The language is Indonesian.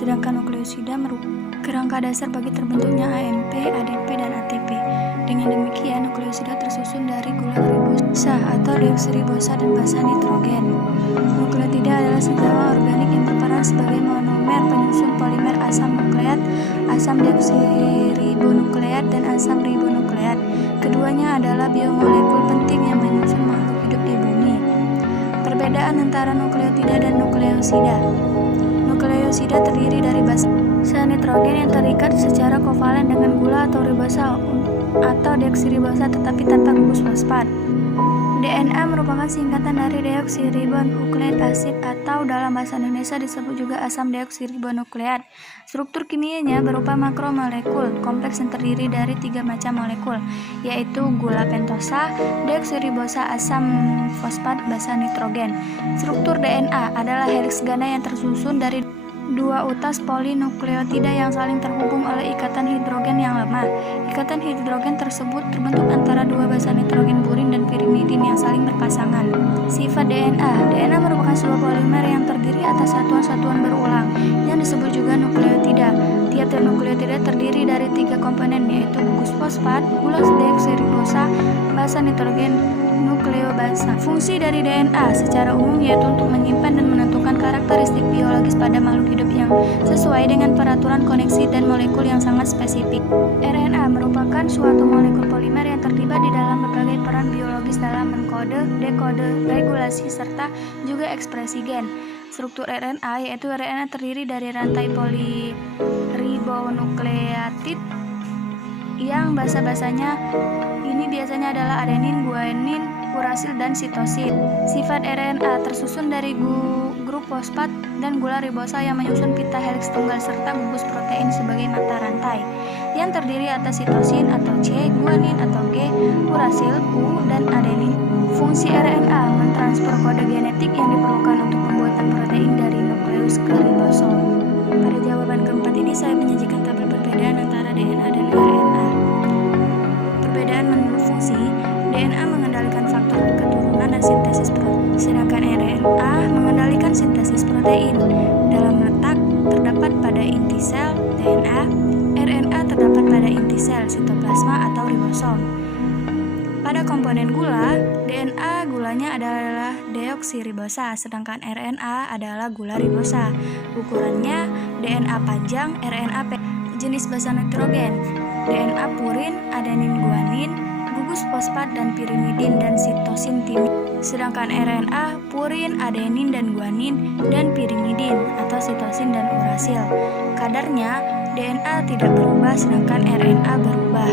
sedangkan nukleosida merupakan kerangka dasar bagi terbentuknya AMP, ADP, dan ATP. Dengan demikian, nukleosida tersusun dari gula ribosa atau deoksiribosa dan basa nitrogen. Nukleotida adalah senyawa organik yang berperan sebagai monomer penyusun polimer asam nukleat, asam deoksiribonukleat, dan asam ribonukleat. Keduanya adalah biomolekul penting yang menyusun makhluk hidup di bumi. Perbedaan antara nukleotida dan nukleosida. Nukleosida terdiri dari basa nitrogen yang terikat secara kovalen dengan gula atau ribosa atau deoksiribosa tetapi tanpa gugus fosfat. DNA merupakan singkatan dari deoksiribonukleik asid atau dalam bahasa Indonesia disebut juga asam deoksiribonukleat. Struktur kimianya berupa makromolekul kompleks yang terdiri dari 3 macam molekul, yaitu gula pentosa, deoksiribosa, asam fosfat, basa nitrogen. Struktur DNA adalah heliks ganda yang tersusun dari 2 utas polinukleotida yang saling terhubung oleh ikatan hidrogen yang lemah. Ikatan hidrogen tersebut terbentuk antara 2 basa nitrogen burin dan pirimidin yang saling berpasangan. Sifat DNA. DNA merupakan sebuah polimer yang terdiri atas satuan-satuan berulang yang disebut juga nukleotida. Tiap-tiap nukleotida terdiri dari 3 komponen, yaitu gugus fosfat, gula deoksiribosa, basa nitrogen, nukleobasa. Fungsi dari DNA secara umum yaitu untuk menyimpan dan menentukan karakteristik biologis pada makhluk hidup yang sesuai dengan peraturan koneksi dan molekul yang sangat spesifik. RNA merupakan suatu molekul polimer yang terlibat di dalam berbagai peran biologis dalam menkode, dekode, regulasi, serta juga ekspresi gen. Struktur RNA yaitu RNA terdiri dari rantai poliribonukleotid yang basa-basanya ini biasanya adalah adenin, guanin, urasil, dan sitosin. Sifat RNA tersusun dari grup fosfat dan gula ribosa yang menyusun pita heliks tunggal serta gugus protein sebagai mata rantai yang terdiri atas sitosin atau C, guanin atau G, urasil U, dan adenin. Fungsi RNA mentransfer kode genetik yang diperlukan untuk pembuatan protein dari nukleus ke ribosom. Pada jawaban keempat ini saya menyajikan tabel perbedaan antara DNA dan RNA. Perbedaan menurut fungsi, DNA mengendalikan faktor keturunan dan sintesis protein, sedangkan RNA mengendalikan sintesis protein. Dalam letak terdapat pada inti sel DNA, RNA terdapat pada inti sel sitoplasma atau ribosom. Pada komponen gula, DNA gulanya adalah deoksiribosa, sedangkan RNA adalah gula ribosa. Ukurannya DNA panjang, RNA jenis basa nitrogen, DNA purin, adenin guanin, gugus fosfat dan pirimidin dan sitosin timin. Sedangkan RNA purin, adenin dan guanin dan pirimidin atau sitosin dan urasil. Kadarnya DNA tidak berubah sedangkan RNA berubah.